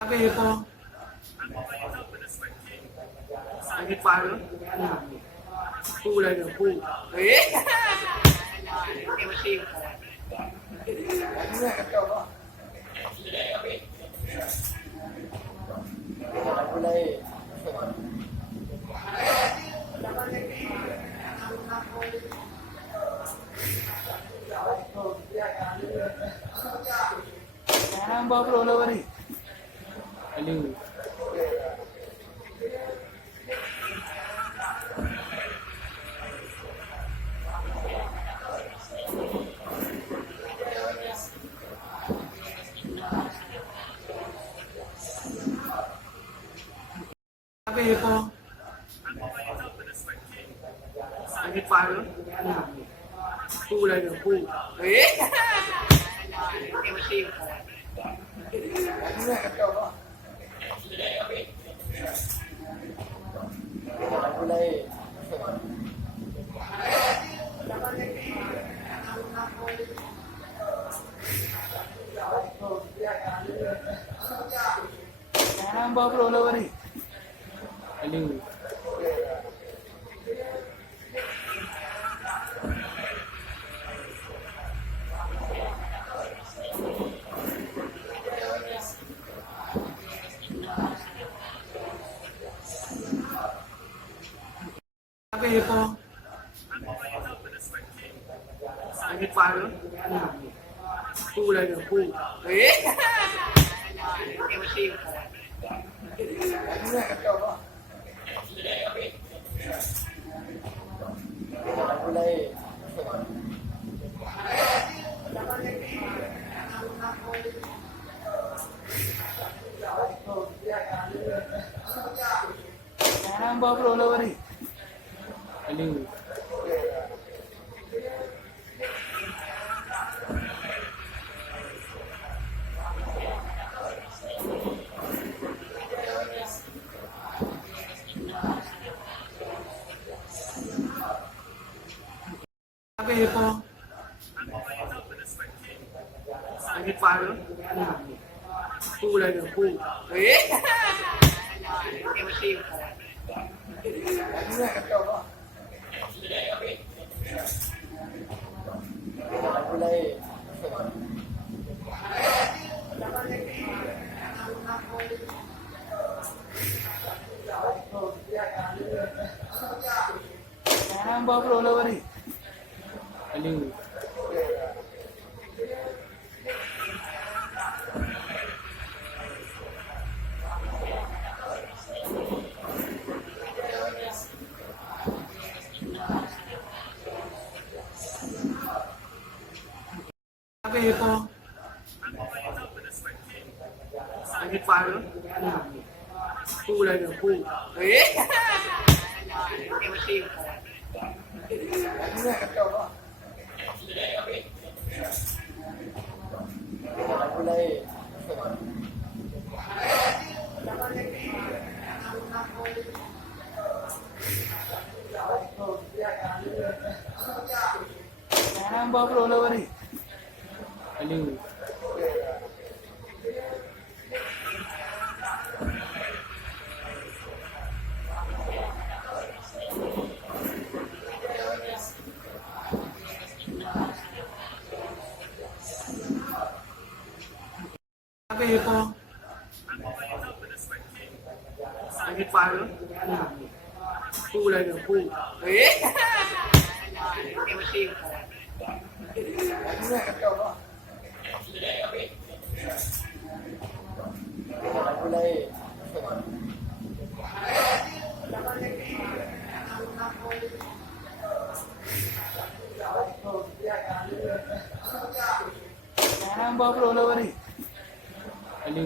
cái gì con cái file nữa khu đây là khu đấy em tìm đây nambah perlu ni ini cái gì con cái file nữa khu đây là khu đấy em tìm đây nambah perlu ni ini cái gì con cái file nữa khu đây là khu đấy em tìm đây nambah perlu ni ini cái gì con cái file nữa khu đây là khu đấy em tìm đây nambah perlu ni ini cái gì con cái file nữa khu đây là khu đấy em tìm đây nambah perlu ni ini cái gì con cái file nữa khu đây là khu đấy em tìm đây nambah perlu ni ini